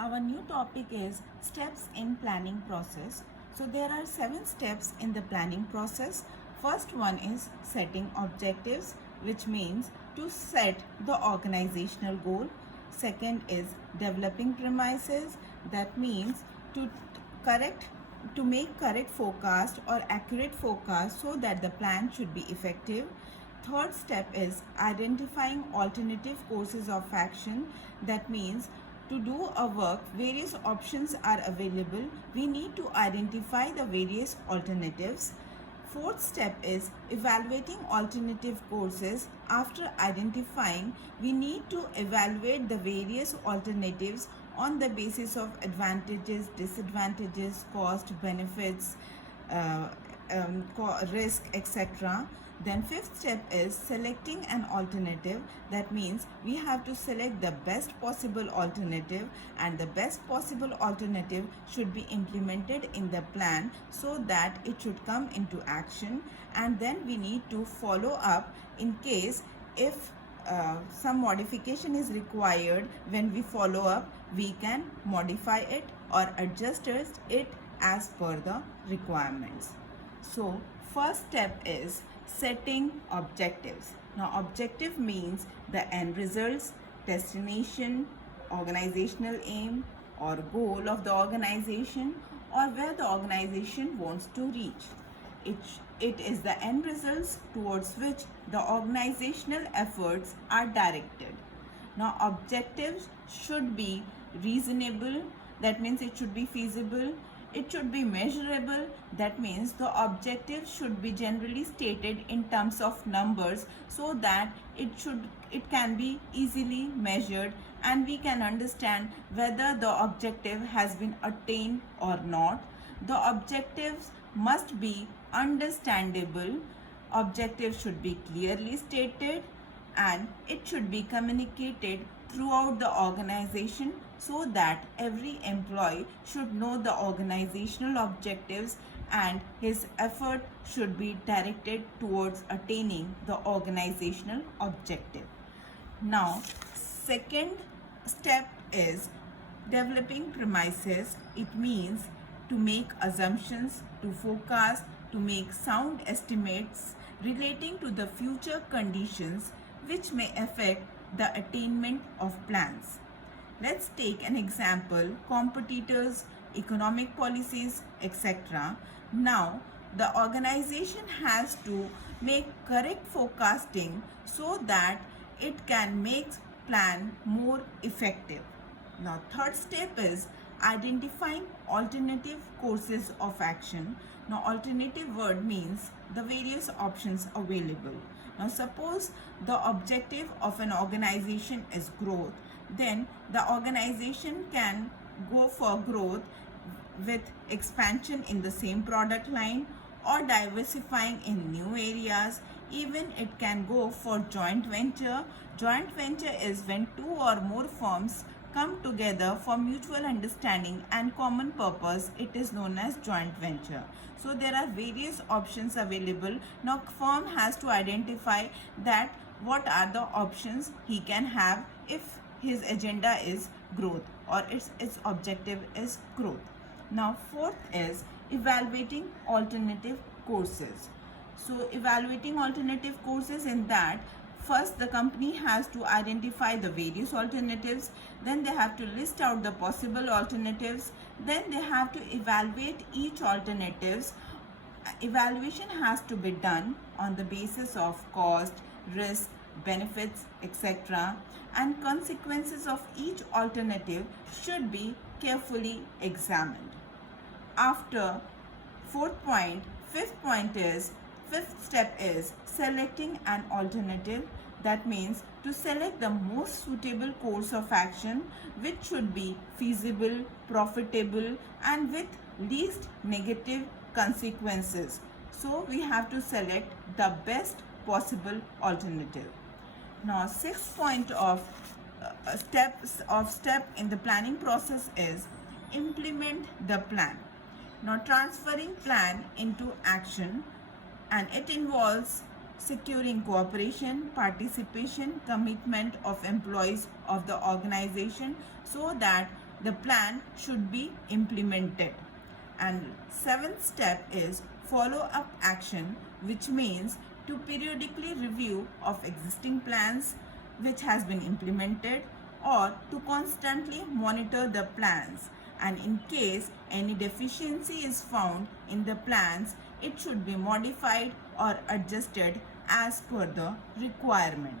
Our new topic is steps in planning process. So there are 7 steps in the planning process. First one is setting objectives, which means to set the organizational goal. Second is developing premises, that means to correct to make correct forecast or accurate forecast so that the plan should be effective. Third step is identifying alternative courses of action. That means to do a work, various options are available. We need to identify the various alternatives. Fourth step is evaluating alternative courses. After identifying, we need to evaluate the various alternatives on the basis of advantages, disadvantages, cost, benefits, uh, risk, etc. Then fifth step is selecting an alternative. That means we have to select the best possible alternative, and the best possible alternative should be implemented in the plan so that it should come into action. And then we need to follow up in case if some modification is required. When we follow up, we can modify it or adjust it as per the requirements. So first step is setting objectives. Now objective means the end results, destination, organizational aim or goal of the organization, or where the organization wants to reach. It is the end results towards which the organizational efforts are directed. Now objectives should be reasonable, that means it should be feasible. It should be measurable, that means the objective should be generally stated in terms of numbers so that it can be easily measured and we can understand whether the objective has been attained or not. The objectives must be understandable. Objectives should be clearly stated and it should be communicated throughout the organization so that every employee should know the organizational objectives and his effort should be directed towards attaining the organizational objective. Now, second step is developing premises. It means to make assumptions, to forecast, to make sound estimates relating to the future conditions which may affect the attainment of plans. Let's take an example: competitors, economic policies, etc. Now, the organization has to make correct forecasting so that it can make plan more effective. Now, third step is identifying alternative courses of action. Now, alternative word means the various options available. Now, suppose the objective of an organization is growth, then the organization can go for growth with expansion in the same product line or diversifying in new areas. Even it can go for joint venture. Joint venture is when two or more firms come together for mutual understanding and common purpose. It is known as joint venture. So there are various options available. Now firm has to identify that what are the options he can have if his agenda is growth or its objective is growth. Now fourth is evaluating alternative courses. So evaluating alternative courses, in that first the company has to identify the various alternatives, then they have to list out the possible alternatives, then they have to evaluate each alternatives. Evaluation has to be done on the basis of cost, risk, benefits, etc. and consequences of each alternative should be carefully examined. After fifth step is selecting an alternative. That means to select the most suitable course of action which should be feasible, profitable and with least negative consequences. So we have to select the best possible alternative. Now, sixth point of step in the planning process is implement the plan. Now, transferring plan into action, and it involves securing cooperation, participation, commitment of employees of the organization so that the plan should be implemented. And seventh step is follow-up action, which means to periodically review of existing plans which has been implemented or to constantly monitor the plans, and in case any deficiency is found in the plans, it should be modified or adjusted as per the requirement.